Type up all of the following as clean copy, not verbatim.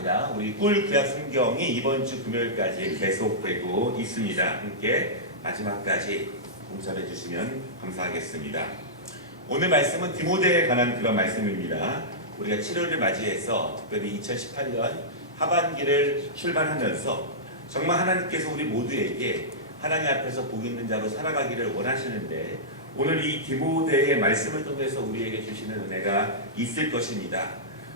감사합니다. 우리 꿀 구약 성경이 이번 주 금요일까지 계속되고 있습니다. 함께 마지막까지 봉사해 주시면 감사하겠습니다. 오늘 말씀은 디모데에 관한 그런 말씀입니다. 우리가 7월을 맞이해서 특별히 2018년 하반기를 출발하면서 정말 하나님께서 우리 모두에게 하나님 앞에서 복 있는 자로 살아가기를 원하시는데 오늘 이 디모데의 말씀을 통해서 우리에게 주시는 은혜가 있을 것입니다.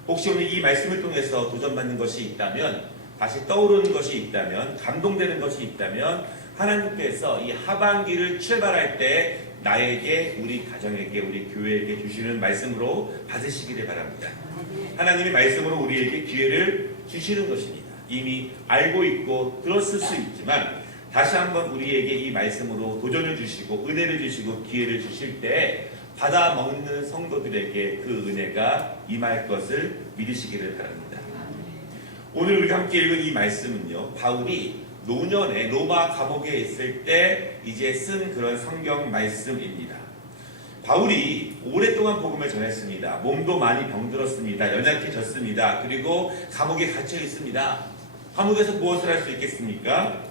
혹시 오늘 이 말씀을 통해서 도전받는 것이 있다면, 다시 떠오르는 것이 있다면, 감동되는 것이 있다면 하나님께서 이 하반기를 출발할 때 나에게, 우리 가정에게, 우리 교회에게 주시는 말씀으로 받으시기를 바랍니다. 하나님의 말씀으로 우리에게 기회를 주시는 것입니다. 이미 알고 있고 들었을 수 있지만 다시 한번 우리에게 이 말씀으로 도전을 주시고 은혜를 주시고 기회를 주실 때 받아 먹는 성도들에게 그 은혜가 임할 것을 믿으시기를 바랍니다. 오늘 우리가 함께 읽은 이 말씀은요, 바울이 노년에 로마 감옥에 있을 때 이제 쓴 그런 성경 말씀입니다. 바울이 오랫동안 복음을 전했습니다. 몸도 많이 병들었습니다. 연약해졌습니다. 그리고 감옥에 갇혀 있습니다. 감옥에서 무엇을 할 수 있겠습니까?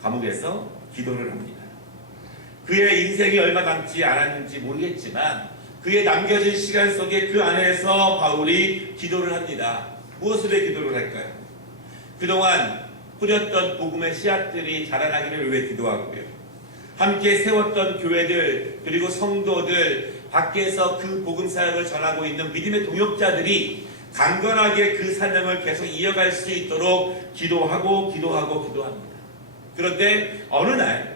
감옥에서 기도를 합니다. 그의 인생이 얼마 남지 않았는지 모르겠지만 그의 남겨진 시간 속에 그 안에서 바울이 기도를 합니다. 무엇을 해 기도를 할까요? 그동안 뿌렸던 복음의 씨앗들이 자라나기를 위해 기도하고요. 함께 세웠던 교회들 그리고 성도들, 밖에서 그 복음 사역을 전하고 있는 믿음의 동역자들이 강건하게 그 사명을 계속 이어갈 수 있도록 기도합니다. 그런데 어느 날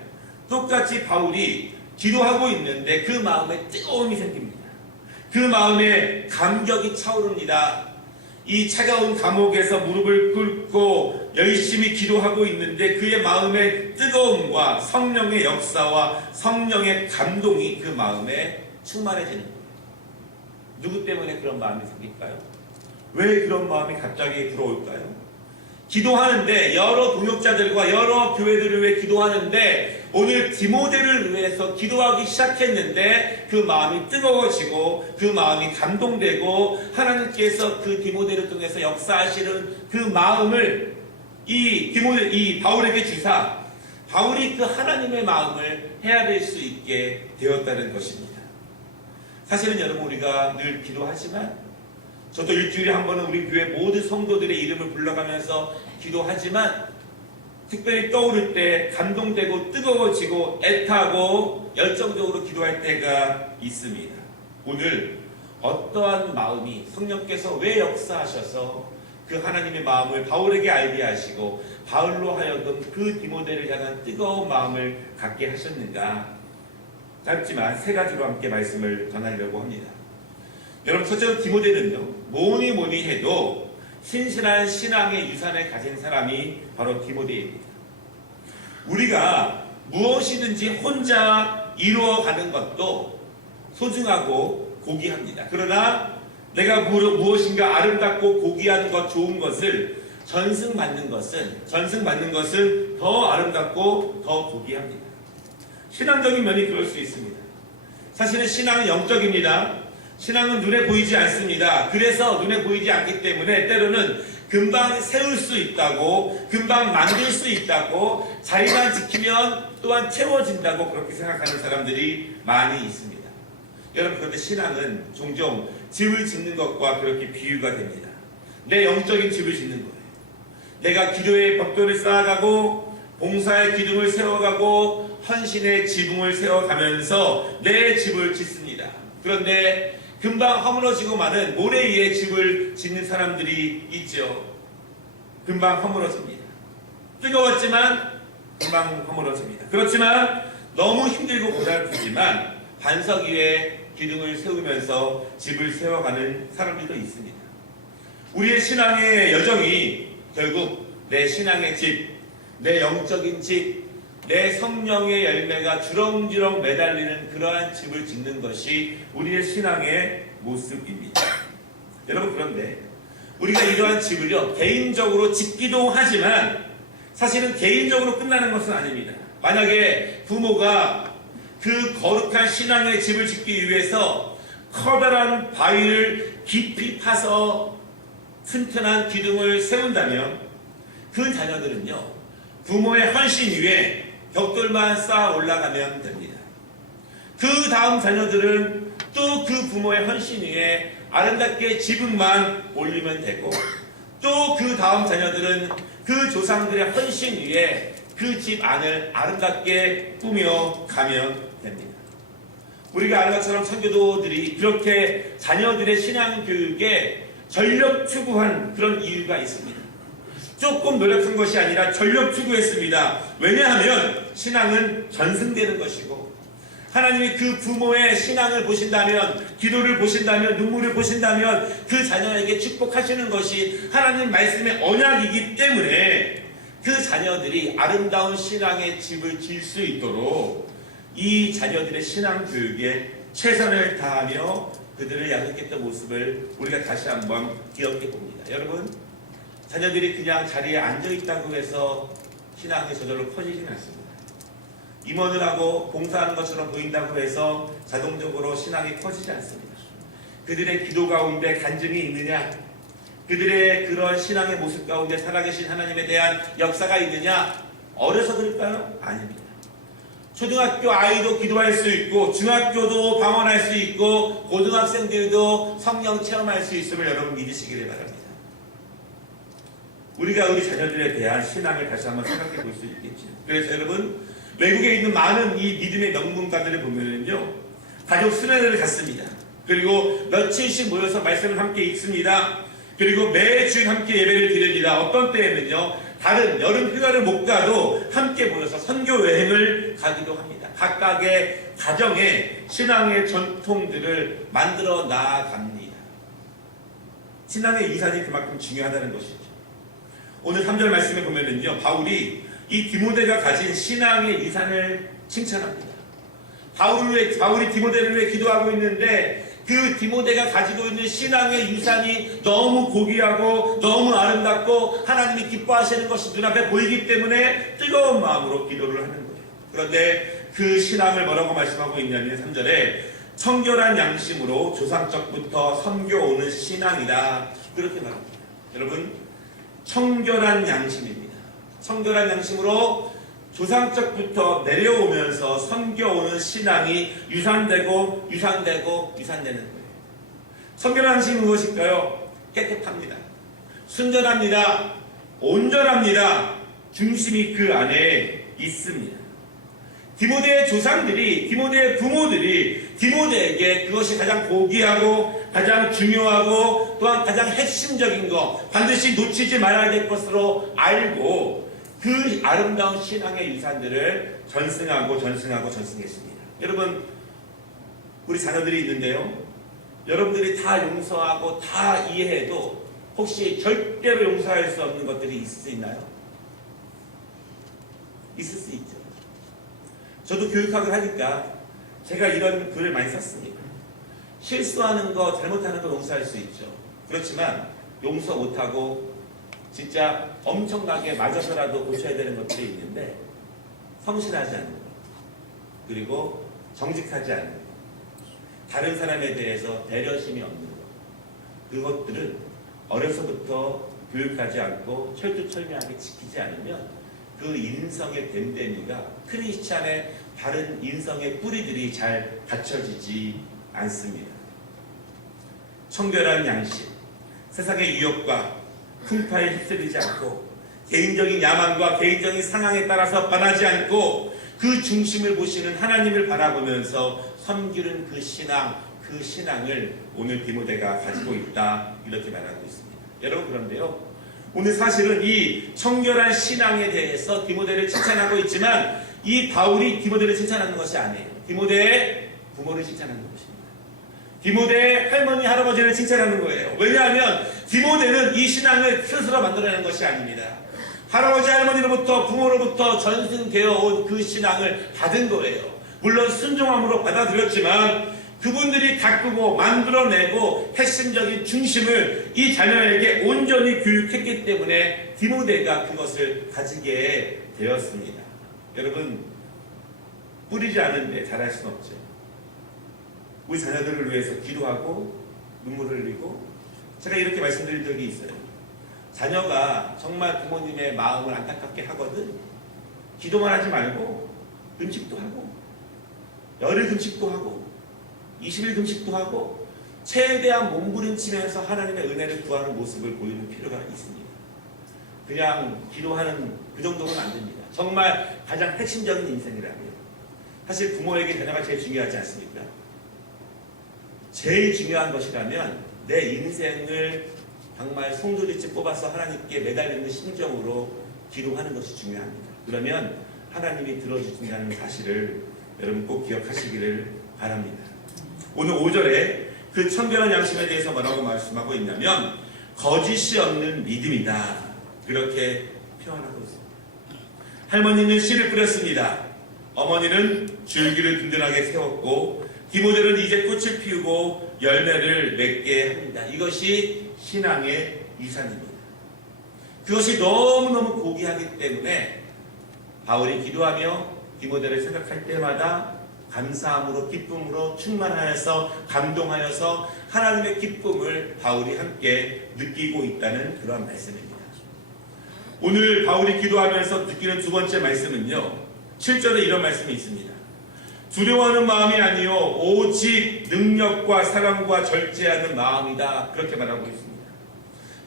똑같이 바울이 기도하고 있는데 그 마음에 뜨거움이 생깁니다. 그 마음에 감격이 차오릅니다. 이 차가운 감옥에서 무릎을 꿇고 열심히 기도하고 있는데 그의 마음의 뜨거움과 성령의 역사와 성령의 감동이 그 마음에 충만해지는 거예요. 누구 때문에 그런 마음이 생길까요? 왜 그런 마음이 갑자기 들어올까요? 기도하는데, 여러 동역자들과 여러 교회들을 위해 기도하는데 오늘 디모데를 위해서 기도하기 시작했는데 그 마음이 뜨거워지고 그 마음이 감동되고 하나님께서 그 디모데를 통해서 역사하시는 그 마음을 이 바울에게 주사 바울이 그 하나님의 마음을 헤아릴 수 있게 되었다는 것입니다. 사실은 여러분, 우리가 늘 기도하지만, 저도 일주일에 한 번은 우리 교회 모든 성도들의 이름을 불러가면서 기도하지만 특별히 떠오를 때 감동되고 뜨거워지고 애타고 열정적으로 기도할 때가 있습니다. 오늘 어떠한 마음이 성령께서 왜 역사하셔서 그 하나님의 마음을 바울에게 알게 하시고 바울로 하여금 그 디모데를 향한 뜨거운 마음을 갖게 하셨는가? 짧지만 세 가지로 함께 말씀을 전하려고 합니다. 여러분, 첫째로 디모데는요, 뭐니 해도 신실한 신앙의 유산을 가진 사람이 바로 디모데입니다. 우리가 무엇이든지 혼자 이루어가는 것도 소중하고 고귀합니다. 그러나 내가 무엇인가 아름답고 고귀한 것, 좋은 것을 전승받는 것은 더 아름답고 더 고귀합니다. 신앙적인 면이 그럴 수 있습니다. 사실은 신앙은 영적입니다. 신앙은 눈에 보이지 않습니다. 그래서 눈에 보이지 않기 때문에 때로는 금방 세울 수 있다고, 금방 만들 수 있다고, 자리만 지키면 또한 채워진다고 그렇게 생각하는 사람들이 많이 있습니다. 여러분, 그런데 신앙은 종종 집을 짓는 것과 그렇게 비유가 됩니다. 내 영적인 집을 짓는 거예요. 내가 기도의 벽돌을 쌓아가고 봉사의 기둥을 세워가고 헌신의 지붕을 세워가면서 내 집을 짓습니다. 그런데 금방 허물어지고 마는 모래 위에 집을 짓는 사람들이 있죠. 금방 허물어집니다. 뜨거웠지만 금방 허물어집니다. 그렇지만 너무 힘들고 고달프지만 반석 위에 기둥을 세우면서 집을 세워가는 사람들도 있습니다. 우리의 신앙의 여정이 결국 내 신앙의 집, 내 영적인 집, 내 성령의 열매가 주렁주렁 매달리는 그러한 집을 짓는 것이 우리의 신앙의 모습입니다. 여러분, 그런데 우리가 이러한 집을요, 개인적으로 짓기도 하지만 사실은 개인적으로 끝나는 것은 아닙니다. 만약에 부모가 그 거룩한 신앙의 집을 짓기 위해서 커다란 바위를 깊이 파서 튼튼한 기둥을 세운다면 그 자녀들은요, 부모의 헌신 위에 벽돌만 쌓아 올라가면 됩니다. 그 다음 자녀들은 또 그 부모의 헌신 위에 아름답게 지붕만 올리면 되고, 또 그 다음 자녀들은 그 조상들의 헌신 위에 그 집 안을 아름답게 꾸며 가면 됩니다. 우리가 아는 것처럼 선교도들이 그렇게 자녀들의 신앙 교육에 전력 투구한 그런 이유가 있습니다. 조금 노력한 것이 아니라 전력 투구했습니다. 왜냐하면 신앙은 전승되는 것이고, 하나님이 그 부모의 신앙을 보신다면, 기도를 보신다면, 눈물을 보신다면 그 자녀에게 축복하시는 것이 하나님 말씀의 언약이기 때문에 그 자녀들이 아름다운 신앙의 집을 지을 수 있도록 이 자녀들의 신앙 교육에 최선을 다하며 그들을 양육했던 모습을 우리가 다시 한번 기억해 봅니다. 여러분, 자녀들이 그냥 자리에 앉아있다고 해서 신앙이 저절로 커지지는 않습니다. 임원을 하고 봉사하는 것처럼 보인다고 해서 자동적으로 신앙이 커지지 않습니다. 그들의 기도 가운데 간증이 있느냐, 그들의 그런 신앙의 모습 가운데 살아계신 하나님에 대한 역사가 있느냐, 어려서 그럴까요? 아닙니다. 초등학교 아이도 기도할 수 있고, 중학교도 방언할 수 있고, 고등학생들도 성령 체험할 수 있음을 여러분 믿으시기를 바랍니다. 우리가 우리 자녀들에 대한 신앙을 다시 한번 생각해 볼 수 있겠죠. 그래서 여러분, 외국에 있는 많은 이 믿음의 명문가들을 보면은요, 가족 수련회를 갔습니다. 그리고 며칠씩 모여서 말씀을 함께 읽습니다. 그리고 매주 함께 예배를 드립니다. 어떤 때에는요, 다른 여름 휴가를 못 가도 함께 모여서 선교 여행을 가기도 합니다. 각각의 가정의 신앙의 전통들을 만들어 나아갑니다. 신앙의 이산이 그만큼 중요하다는 것이죠. 오늘 3절 말씀에 보면은요, 바울이 이 디모데가 가진 신앙의 이산을 칭찬합니다. 바울이 디모데를 위해 기도하고 있는데, 그 디모데가 가지고 있는 신앙의 유산이 너무 고귀하고 너무 아름답고 하나님이 기뻐하시는 것이 눈앞에 보이기 때문에 뜨거운 마음으로 기도를 하는 거예요. 그런데 그 신앙을 뭐라고 말씀하고 있냐면 3절에 청결한 양심으로 조상적부터 섬겨오는 신앙이다, 그렇게 말합니다. 여러분, 청결한 양심입니다. 청결한 양심으로 조상적부터 내려오면서 섬겨오는 신앙이 유산되고 유산되는 거예요. 청결한 양심은 무엇일까요? 깨끗합니다. 순전합니다. 온전합니다. 중심이 그 안에 있습니다. 디모데의 조상들이, 디모데의 부모들이 디모데에게 그것이 가장 고귀하고 가장 중요하고 또한 가장 핵심적인 것, 반드시 놓치지 말아야 될 것으로 알고 그 아름다운 신앙의 유산들을 전승했습니다. 여러분, 우리 자녀들이 있는데요, 여러분들이 다 용서하고 다 이해해도 혹시 절대로 용서할 수 없는 것들이 있을 수 있나요? 있을 수 있죠. 저도 교육학을 하니까 제가 이런 글을 많이 썼습니다. 실수하는 거, 잘못하는 거 용서할 수 있죠. 그렇지만 용서 못하고 진짜 엄청나게 맞아서라도 고쳐야 되는 것들이 있는데, 성실하지 않는 것, 그리고 정직하지 않는 것, 다른 사람에 대해서 배려심이 없는 것, 그것들은 어려서부터 교육하지 않고 철두철미하게 지키지 않으면 그 인성의 댐댐이가 크리스찬의 바른 인성의 뿌리들이 잘 받쳐지지 않습니다. 청결한 양심, 세상의 유혹과 풍파에 휩쓸리지 않고 개인적인 야망과 개인적인 상황에 따라서 반하지 않고 그 중심을 보시는 하나님을 바라보면서 섬기는 그 신앙을 오늘 디모데가 가지고 있다, 이렇게 말하고 있습니다. 여러분, 그런데요, 오늘 사실은 이 청결한 신앙에 대해서 디모데를 칭찬하고 있지만 이 바울이 디모데를 칭찬하는 것이 아니에요. 디모데의 부모를 칭찬하는 것입니다. 디모데의 할머니, 할아버지를 칭찬하는 거예요. 왜냐하면 디모데는 이 신앙을 스스로 만들어내는 것이 아닙니다. 할아버지, 할머니로부터, 부모로부터 전승되어 온 그 신앙을 받은 거예요. 물론 순종함으로 받아들였지만 그분들이 가꾸고 만들어내고 핵심적인 중심을 이 자녀에게 온전히 교육했기 때문에 디모데가 그것을 가지게 되었습니다. 여러분, 뿌리지 않은데 잘할 수는 없죠. 우리 자녀들을 위해서 기도하고 눈물을 흘리고 제가 이렇게 말씀드린 적이 있어요. 자녀가 정말 부모님의 마음을 안타깝게 하거든 기도만 하지 말고 금식도 하고 열흘 금식도 하고 20일 금식도 하고 최대한 몸부림치면서 하나님의 은혜를 구하는 모습을 보이는 필요가 있습니다. 그냥 기도하는 그 정도는 안 됩니다. 정말 가장 핵심적인 인생이라면 사실 부모에게 자녀가 제일 중요하지 않습니까? 제일 중요한 것이라면 내 인생을 정말 송두리째 뽑아서 하나님께 매달리는 심정으로 기도하는 것이 중요합니다. 그러면 하나님이 들어주신다는 사실을 여러분 꼭 기억하시기를 바랍니다. 오늘 5절에 그 청결한 양심에 대해서 뭐라고 말씀하고 있냐면 거짓이 없는 믿음이다. 그렇게 표현하고 있습니다. 할머니는 씨를 뿌렸습니다. 어머니는 줄기를 든든하게 세웠고 디모데는 이제 꽃을 피우고 열매를 맺게 합니다. 이것이 신앙의 이산입니다. 그것이 너무너무 고귀하기 때문에 바울이 기도하며 디모데를 생각할 때마다 감사함으로 기쁨으로 충만하여서 감동하여서 하나님의 기쁨을 바울이 함께 느끼고 있다는 그런 말씀입니다. 오늘 바울이 기도하면서 느끼는 두 번째 말씀은요. 7절에 이런 말씀이 있습니다. 두려워하는 마음이 아니요 오직 능력과 사랑과 절제하는 마음이다. 그렇게 말하고 있습니다.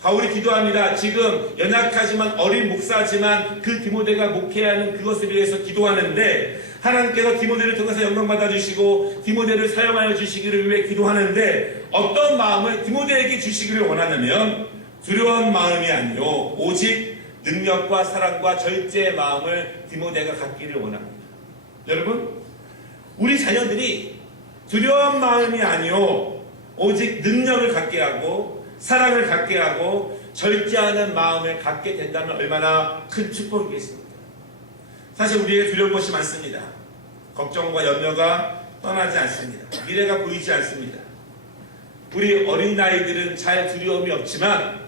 바울이 기도합니다. 지금 연약하지만 어린 목사지만 그 디모데가 목회해야 하는 그것을 위해서 기도하는데 하나님께서 디모데를 통해서 영광받아 주시고 디모데를 사용하여 주시기를 위해 기도하는데 어떤 마음을 디모데에게 주시기를 원하냐면 두려운 마음이 아니요 오직 능력과 사랑과 절제의 마음을 디모데가 갖기를 원합니다. 여러분 우리 자녀들이 두려운 마음이 아니요 오직 능력을 갖게 하고 사랑을 갖게 하고 절제하는 마음을 갖게 된다면 얼마나 큰 축복이겠습니까? 사실 우리에게 두려운 것이 많습니다. 걱정과 염려가 떠나지 않습니다. 미래가 보이지 않습니다. 우리 어린아이들은 잘 두려움이 없지만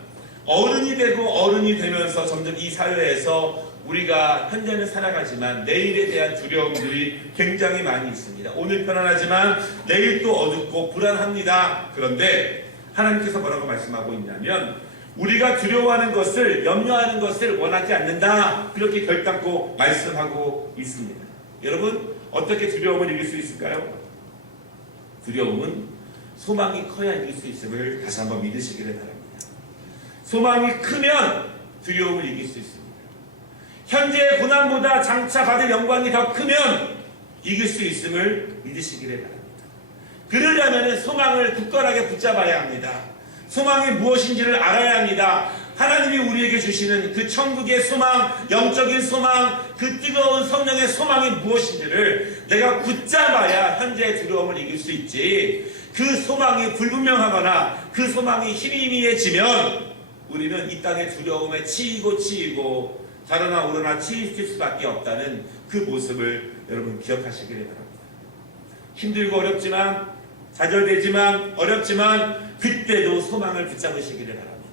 어른이 되고 어른이 되면서 점점 이 사회에서 우리가 현재는 살아가지만 내일에 대한 두려움들이 굉장히 많이 있습니다. 오늘 편안하지만 내일 또 어둡고 불안합니다. 그런데 하나님께서 뭐라고 말씀하고 있냐면 우리가 두려워하는 것을 염려하는 것을 원하지 않는다. 그렇게 결단코 말씀하고 있습니다. 여러분 어떻게 두려움을 이길 수 있을까요? 두려움은 소망이 커야 이길 수 있음을 다시 한번 믿으시기를 바랍니다. 소망이 크면 두려움을 이길 수 있습니다. 현재의 고난보다 장차 받을 영광이 더 크면 이길 수 있음을 믿으시기를 바랍니다. 그러려면 소망을 굳건하게 붙잡아야 합니다. 소망이 무엇인지를 알아야 합니다. 하나님이 우리에게 주시는 그 천국의 소망, 영적인 소망, 그 뜨거운 성령의 소망이 무엇인지를 내가 붙잡아야 현재의 두려움을 이길 수 있지. 그 소망이 불분명하거나 그 소망이 희미해지면 우리는 이 땅의 두려움에 치이고 자르나 오르나 치이실 수밖에 없다는 그 모습을 여러분 기억하시기를 바랍니다. 힘들고 어렵지만 좌절되지만 어렵지만 그때도 소망을 붙잡으시기를 바랍니다.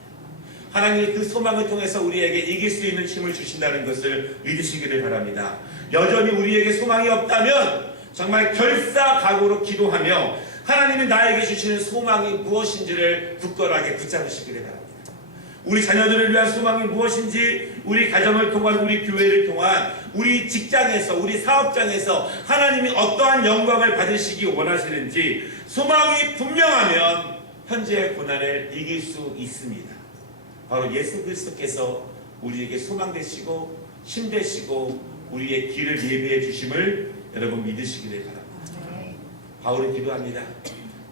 하나님이 그 소망을 통해서 우리에게 이길 수 있는 힘을 주신다는 것을 믿으시기를 바랍니다. 여전히 우리에게 소망이 없다면 정말 결사각오로 기도하며 하나님이 나에게 주시는 소망이 무엇인지를 굳건하게 붙잡으시기를 바랍니다. 우리 자녀들을 위한 소망이 무엇인지 우리 가정을 통한 우리 교회를 통한 우리 직장에서 우리 사업장에서 하나님이 어떠한 영광을 받으시기 원하시는지 소망이 분명하면 현재의 고난을 이길 수 있습니다. 바로 예수 그리스도께서 우리에게 소망 되시고 힘 되시고 우리의 길을 예비해 주심을 여러분 믿으시기를 바랍니다. 바울은 기도합니다.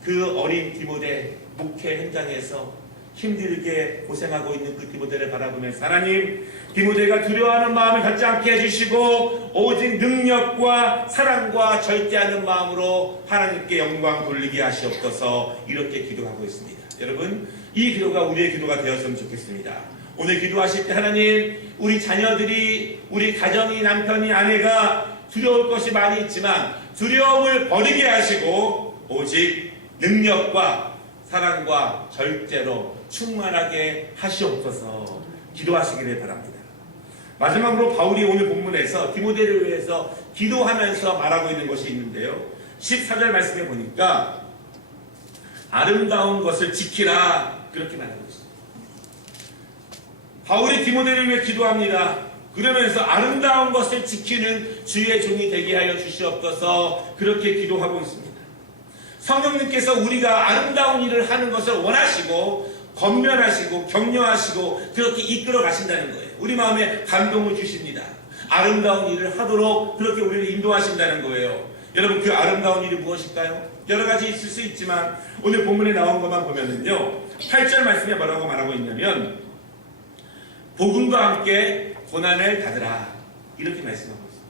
그 어린 디모데 목회 현장에서 힘들게 고생하고 있는 그 디모데를 바라보면서 하나님 디모데가 두려워하는 마음을 갖지 않게 해주시고 오직 능력과 사랑과 절제하는 마음으로 하나님께 영광 돌리게 하시옵소서 이렇게 기도하고 있습니다. 여러분 이 기도가 우리의 기도가 되었으면 좋겠습니다. 오늘 기도하실 때 하나님 우리 자녀들이 우리 가정이 남편이 아내가 두려울 것이 많이 있지만 두려움을 버리게 하시고 오직 능력과 사랑과 절제로 충만하게 하시옵소서 기도하시기를 바랍니다. 마지막으로 바울이 오늘 본문에서 디모데를 위해서 기도하면서 말하고 있는 것이 있는데요. 14절 말씀에 보니까 아름다운 것을 지키라 그렇게 말하고 있습니다. 바울이 디모데를 위해 기도합니다. 그러면서 아름다운 것을 지키는 주의 종이 되게 하여 주시옵소서 그렇게 기도하고 있습니다. 성령님께서 우리가 아름다운 일을 하는 것을 원하시고 권면하시고 격려하시고 그렇게 이끌어 가신다는 거예요. 우리 마음에 감동을 주십니다. 아름다운 일을 하도록 그렇게 우리를 인도하신다는 거예요. 여러분 그 아름다운 일이 무엇일까요? 여러 가지 있을 수 있지만 오늘 본문에 나온 것만 보면은요 8절 말씀에 뭐라고 말하고 있냐면 복음과 함께 고난을 받으라 이렇게 말씀하고 있습니다.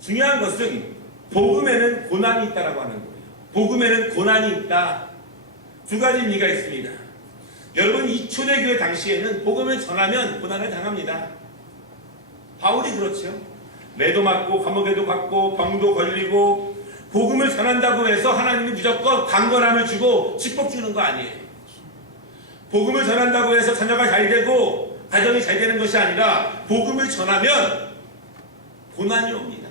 중요한 것은 복음에는 고난이 있다라고 하는 거예요. 복음에는 고난이 있다. 두 가지 의미가 있습니다. 여러분 이 초대교회 당시에는 복음을 전하면 고난을 당합니다. 바울이 그렇죠. 매도 맞고 감옥에도 갔고 병도 걸리고 복음을 전한다고 해서 하나님이 무조건 강건함을 주고 축복 주는 거 아니에요. 복음을 전한다고 해서 자녀가 잘 되고 가정이 잘 되는 것이 아니라 복음을 전하면 고난이 옵니다.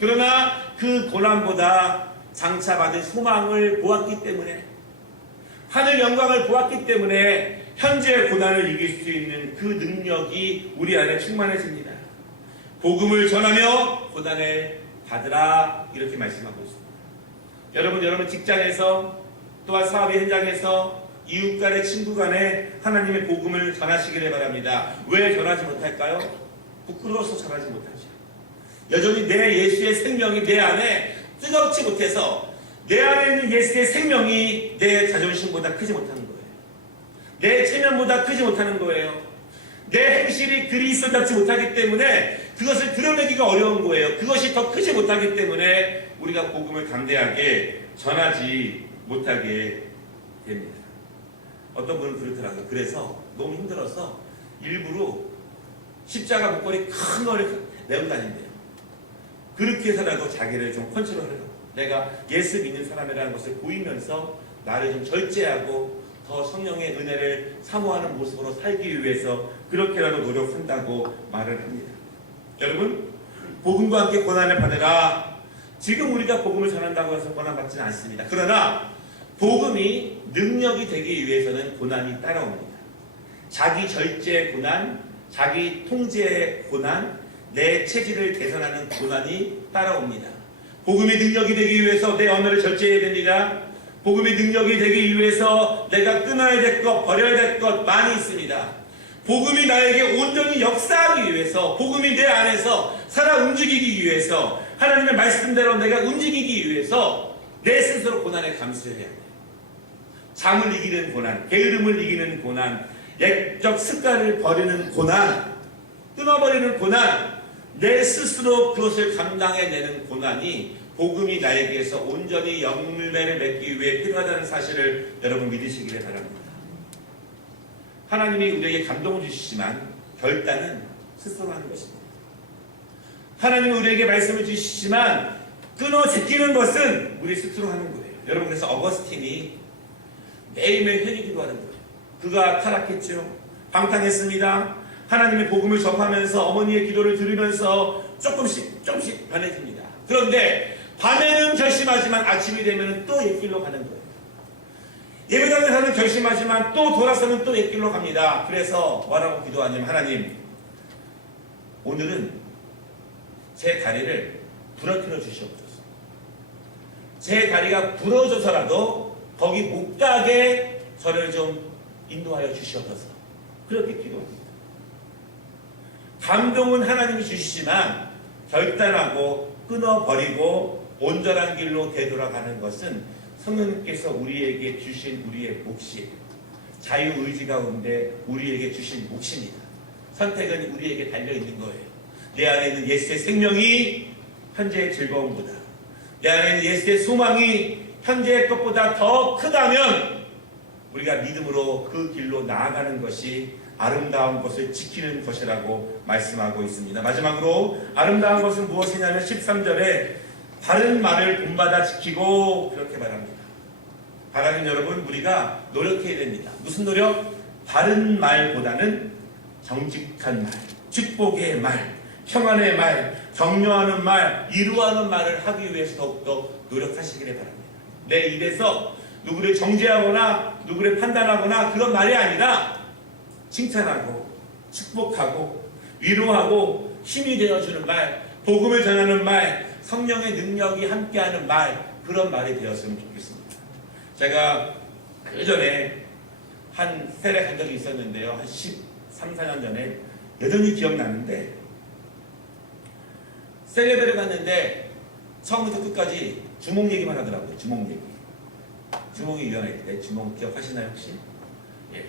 그러나 그 고난보다 장차 받을 소망을 보았기 때문에 하늘 영광을 보았기 때문에 현재의 고난을 이길 수 있는 그 능력이 우리 안에 충만해집니다. 복음을 전하며 고난을 받으라 이렇게 말씀하고 있습니다. 여러분 직장에서 또한 사업의 현장에서 이웃 간의 친구 간에 하나님의 복음을 전하시기를 바랍니다. 왜 전하지 못할까요? 부끄러워서 전하지 못하죠. 여전히 내 예수의 생명이 내 안에 뜨겁지 못해서 내 안에 있는 예수의 생명이 내 자존심보다 크지 못하는 거예요. 내 체면보다 크지 못하는 거예요. 내 행실이 그리스도답지 못하기 때문에 그것을 드러내기가 어려운 거예요. 그것이 더 크지 못하기 때문에 우리가 복음을 담대하게 전하지 못하게 됩니다. 어떤 분은 그렇더라고요. 그래서 너무 힘들어서 일부러 십자가 목걸이 큰 거를 내고 다닌대요. 그렇게 해서라도 자기를 좀 컨트롤해요. 내가 예수 믿는 사람이라는 것을 보이면서 나를 좀 절제하고 더 성령의 은혜를 사모하는 모습으로 살기 위해서 그렇게라도 노력한다고 말을 합니다. 여러분 복음과 함께 고난을 받으라. 지금 우리가 복음을 전한다고 해서 고난받지는 않습니다. 그러나 복음이 능력이 되기 위해서는 고난이 따라옵니다. 자기 절제 고난, 자기 통제 고난, 내 체질을 개선하는 고난이 따라옵니다. 복음의 능력이 되기 위해서 내 언어를 절제해야 됩니다. 복음의 능력이 되기 위해서 내가 끊어야 될 것, 버려야 될 것 많이 있습니다. 복음이 나에게 온전히 역사하기 위해서, 복음이 내 안에서 살아 움직이기 위해서, 하나님의 말씀대로 내가 움직이기 위해서 내 스스로 고난에 감수해야 돼요. 잠을 이기는 고난, 게으름을 이기는 고난, 옛적 습관을 버리는 고난, 끊어버리는 고난, 내 스스로 그것을 감당해내는 고난이 복음이 나에게서 온전히 열매를 맺기 위해 필요하다는 사실을 여러분 믿으시기를 바랍니다. 하나님이 우리에게 감동을 주시지만 결단은 스스로 하는 것입니다. 하나님이 우리에게 말씀을 주시지만 끊어 제끼는 것은 우리 스스로 하는 거예요. 여러분 그래서 어거스틴이 매일매일 회개 기도하는 거예요. 그가 타락했죠. 방탕했습니다. 하나님의 복음을 접하면서 어머니의 기도를 들으면서 조금씩 변해집니다. 그런데 밤에는 결심하지만 아침이 되면 또 옛길로 가는 거예요. 예배당에서는 결심하지만 또 돌아서는 또 옛길로 갑니다. 그래서 뭐라고 기도하냐면 하나님 오늘은 제 다리를 부러뜨려 주시옵소서. 제 다리가 부러져서라도 거기 못 가게 저를 좀 인도하여 주시옵소서. 그렇게 기도합니다. 감동은 하나님이 주시지만 결단하고 끊어버리고 온전한 길로 되돌아가는 것은 성령님께서 우리에게 주신 우리의 몫이에요. 자유의지 가운데 우리에게 주신 몫입니다. 선택은 우리에게 달려있는 거예요. 내 안에 있는 예수의 생명이 현재의 즐거움보다, 내 안에 있는 예수의 소망이 현재의 것보다 더 크다면 우리가 믿음으로 그 길로 나아가는 것이 아름다운 것을 지키는 것이라고 말씀하고 있습니다. 마지막으로 아름다운 것은 무엇이냐면 13절에 바른 말을 본받아 지키고 그렇게 말합니다. 바라는 여러분 우리가 노력해야 됩니다. 무슨 노력? 바른 말보다는 정직한 말, 축복의 말, 평안의 말, 격려하는 말, 위로하는 말을 하기 위해서 더욱더 노력하시기를 바랍니다. 내 입에서 누구를 정죄하거나 누구를 판단하거나 그런 말이 아니라 칭찬하고 축복하고 위로하고 힘이 되어주는 말, 복음을 전하는 말, 성령의 능력이 함께하는 말, 그런 말이 되었으면 좋겠습니다. 제가 예전에 한 세례 간 적이 있었는데요. 한 13, 14년 전에 여전히 기억나는데 세례배를 갔는데 처음부터 끝까지 주몽 얘기만 하더라고요. 주몽 얘기. 주몽이 유연할 때 주몽 기억하시나요 혹시? 예.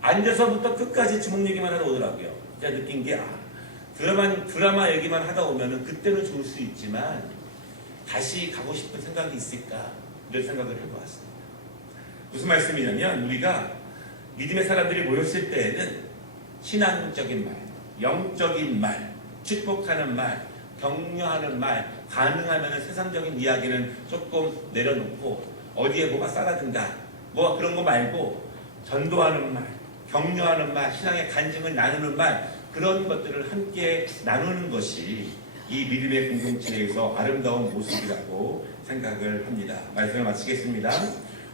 앉아서부터 끝까지 주몽 얘기만 하다 오더라고요. 제가 느낀 게 드라마 얘기만 하다 오면은 그때는 좋을 수 있지만 다시 가고 싶은 생각이 있을까? 이런 생각을 해보았습니다. 무슨 말씀이냐면 우리가 믿음의 사람들이 모였을 때에는 신앙적인 말, 영적인 말, 축복하는 말, 격려하는 말, 가능하면 세상적인 이야기는 조금 내려놓고 어디에 뭐가 싸가든가 뭐 그런 거 말고 전도하는 말, 격려하는 말, 신앙의 간증을 나누는 말, 그런 것들을 함께 나누는 것이 이 믿음의 공동체에서 아름다운 모습이라고 생각을 합니다. 말씀을 마치겠습니다.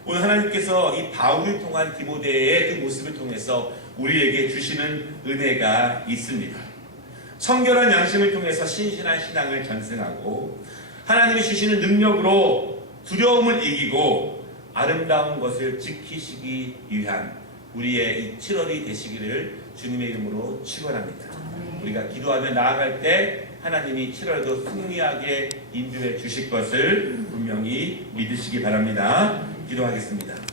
오늘 하나님께서 이 바울을 통한 디모데의 그 모습을 통해서 우리에게 주시는 은혜가 있습니다. 청결한 양심을 통해서 신실한 신앙을 전승하고 하나님이 주시는 능력으로 두려움을 이기고 아름다운 것을 지키시기 위한 우리의 이 7월이 되시기를 주님의 이름으로 축원합니다. 우리가 기도하며 나아갈 때 하나님이 7월도 승리하게 인도해 주실 것을 분명히 믿으시기 바랍니다. 기도하겠습니다.